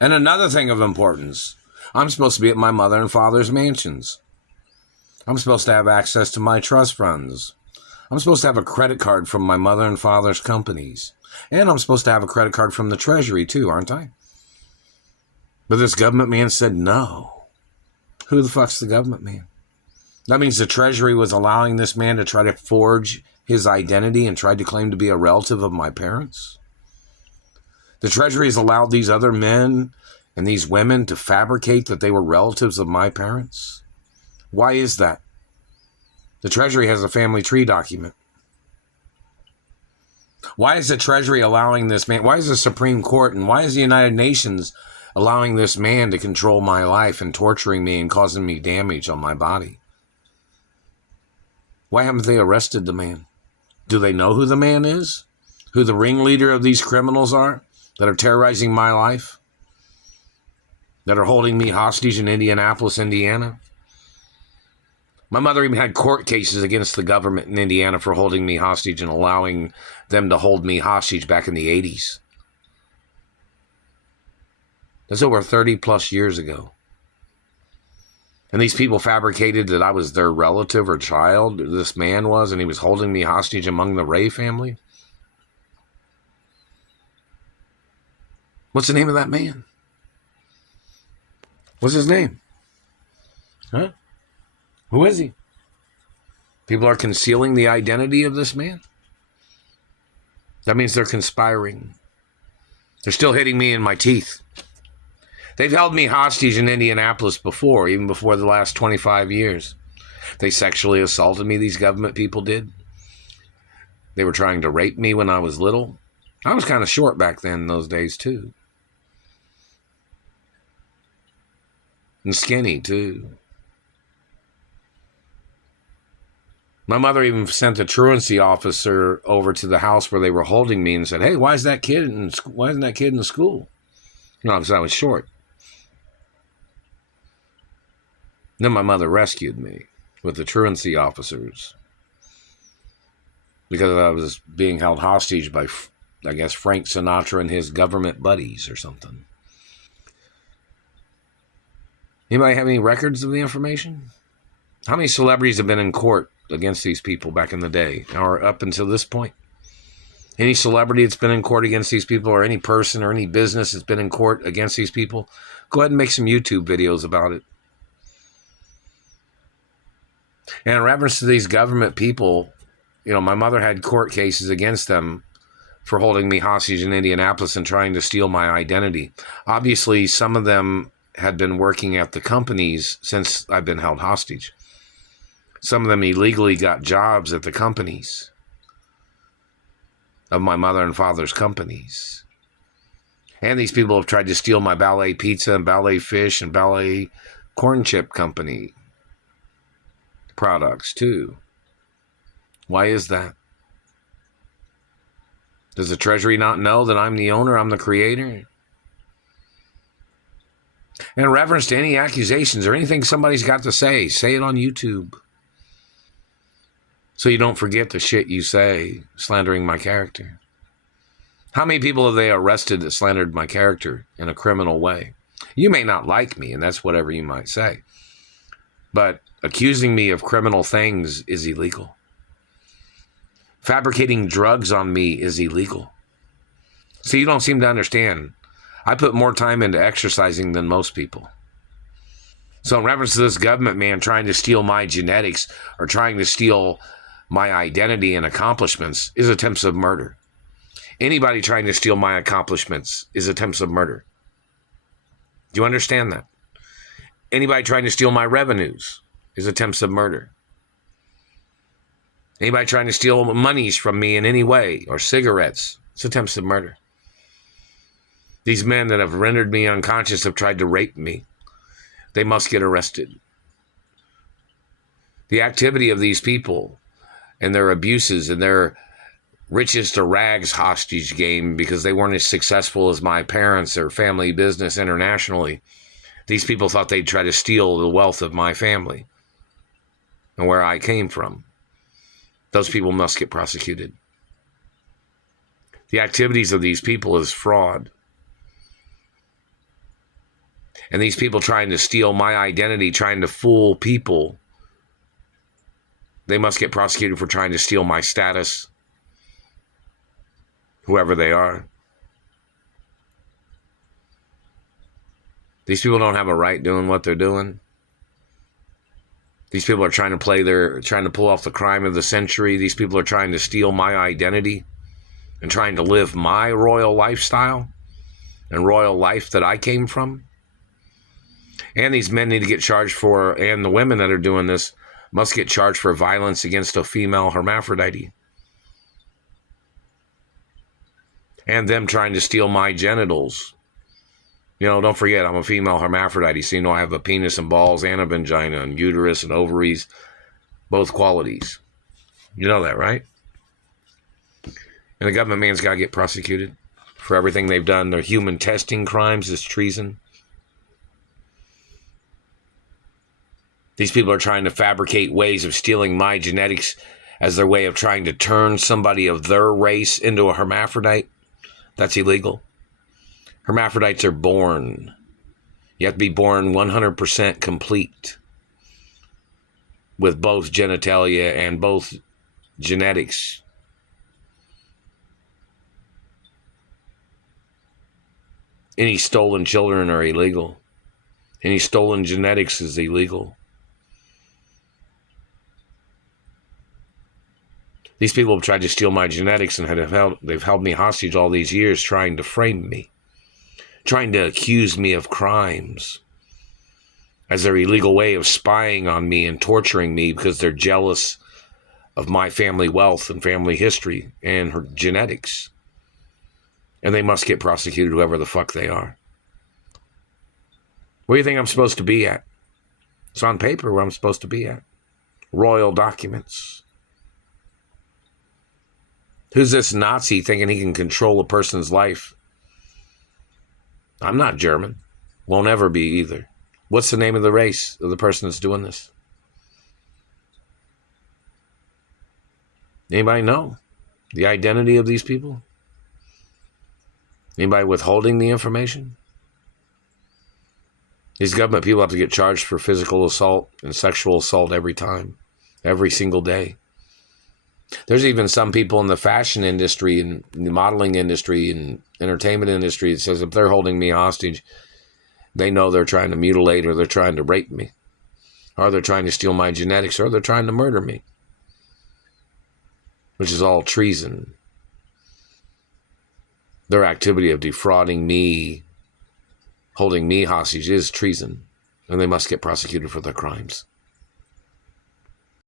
And another thing of importance, I'm supposed to be at my mother and father's mansions. I'm supposed to have access to my trust funds. I'm supposed to have a credit card from my mother and father's companies. And I'm supposed to have a credit card from the Treasury too, aren't I? But this government man said no. Who the fuck's the government man? That means the Treasury was allowing this man to try to forge his identity and tried to claim to be a relative of my parents. The Treasury has allowed these other men and these women to fabricate that they were relatives of my parents. Why is that? The Treasury has a family tree document. Why is the Treasury allowing this man? Why is the Supreme Court and why is the United Nations allowing this man to control my life and torturing me and causing me damage on my body? Why haven't they arrested the man? Do they know who the man is? Who the ringleader of these criminals are that are terrorizing my life? That are holding me hostage in Indianapolis, Indiana? My mother even had court cases against the government in Indiana for holding me hostage and allowing them to hold me hostage back in the 80s. That's over 30 plus years ago. And these people fabricated that I was their relative or child, this man was, and he was holding me hostage among the Ray family. What's the name of that man? What's his name? Huh? Who is he? People are concealing the identity of this man. That means they're conspiring. They're still hitting me in my teeth. They've held me hostage in Indianapolis before, even before the last 25 years. They sexually assaulted me, these government people did. They were trying to rape me when I was little. I was kind of short back then in those days, too. And skinny, too. My mother even sent a truancy officer over to the house where they were holding me and said, "Hey, why isn't that kid in the school?" No, because I was short. Then my mother rescued me with the truancy officers because I was being held hostage by, I guess, Frank Sinatra and his government buddies or something. Anybody have any records of the information? How many celebrities have been in court against these people back in the day or up until this point? Any celebrity that's been in court against these people, or any person or any business that's been in court against these people, go ahead and make some YouTube videos about it. And in reference to these government people, you know, my mother had court cases against them for holding me hostage in Indianapolis and trying to steal my identity. Obviously, some of them had been working at the companies since I've been held hostage. Some of them illegally got jobs at the companies of my mother and father's companies. And these people have tried to steal my Ballet Pizza and Ballet Fish and Ballet Corn Chip Company products too. Why is that? Does the Treasury not know that I'm the owner, I'm the creator? In reference to any accusations or anything somebody's got to say it on YouTube. So you don't forget the shit you say, slandering my character. How many people have they arrested that slandered my character in a criminal way? You may not like me, and that's whatever you might say. But accusing me of criminal things is illegal. Fabricating drugs on me is illegal. So you don't seem to understand. I put more time into exercising than most people. So in reference to this government man trying to steal my genetics or trying to steal my identity and accomplishments is attempts of murder. Anybody trying to steal my accomplishments is attempts of murder. Do you understand that? Anybody trying to steal my revenues is attempts of murder. Anybody trying to steal monies from me in any way, or cigarettes, it's attempts of murder. These men that have rendered me unconscious have tried to rape me. They must get arrested. The activity of these people and their abuses and their riches to rags hostage game because they weren't as successful as my parents or family business internationally. These people thought they'd try to steal the wealth of my family and where I came from. Those people must get prosecuted. The activities of these people is fraud. And these people trying to steal my identity, trying to fool people, they must get prosecuted for trying to steal my status, whoever they are. These people don't have a right doing what they're doing. These people are trying to pull off the crime of the century. These people are trying to steal my identity and trying to live my royal lifestyle and royal life that I came from. And these men need to get charged for, and the women that are doing this must get charged for violence against a female hermaphrodity. And them trying to steal my genitals. You know, don't forget, I'm a female hermaphrodite, so you know I have a penis and balls and a vagina and uterus and ovaries, both qualities. You know that, right? And the government man's got to get prosecuted for everything they've done. Their human testing crimes is treason. These people are trying to fabricate ways of stealing my genetics as their way of trying to turn somebody of their race into a hermaphrodite. That's illegal. Hermaphrodites are born. You have to be born 100% complete with both genitalia and both genetics. Any stolen children are illegal. Any stolen genetics is illegal. These people have tried to steal my genetics and they've held me hostage all these years trying to frame me, trying to accuse me of crimes as their illegal way of spying on me and torturing me because they're jealous of my family wealth and family history and her genetics. And they must get prosecuted, whoever the fuck they are. Where do you think I'm supposed to be at? It's on paper where I'm supposed to be at. Royal documents. Who's this Nazi thinking he can control a person's life? I'm not German. Won't ever be either. What's the name of the race of the person that's doing this? Anybody know the identity of these people? Anybody withholding the information? These government people have to get charged for physical assault and sexual assault every time, every single day. There's even some people in the fashion industry and the modeling industry and entertainment industry that says if they're holding me hostage, they know they're trying to mutilate or they're trying to rape me, or they're trying to steal my genetics, or they're trying to murder me, which is all treason. Their activity of defrauding me, holding me hostage is treason, and they must get prosecuted for their crimes.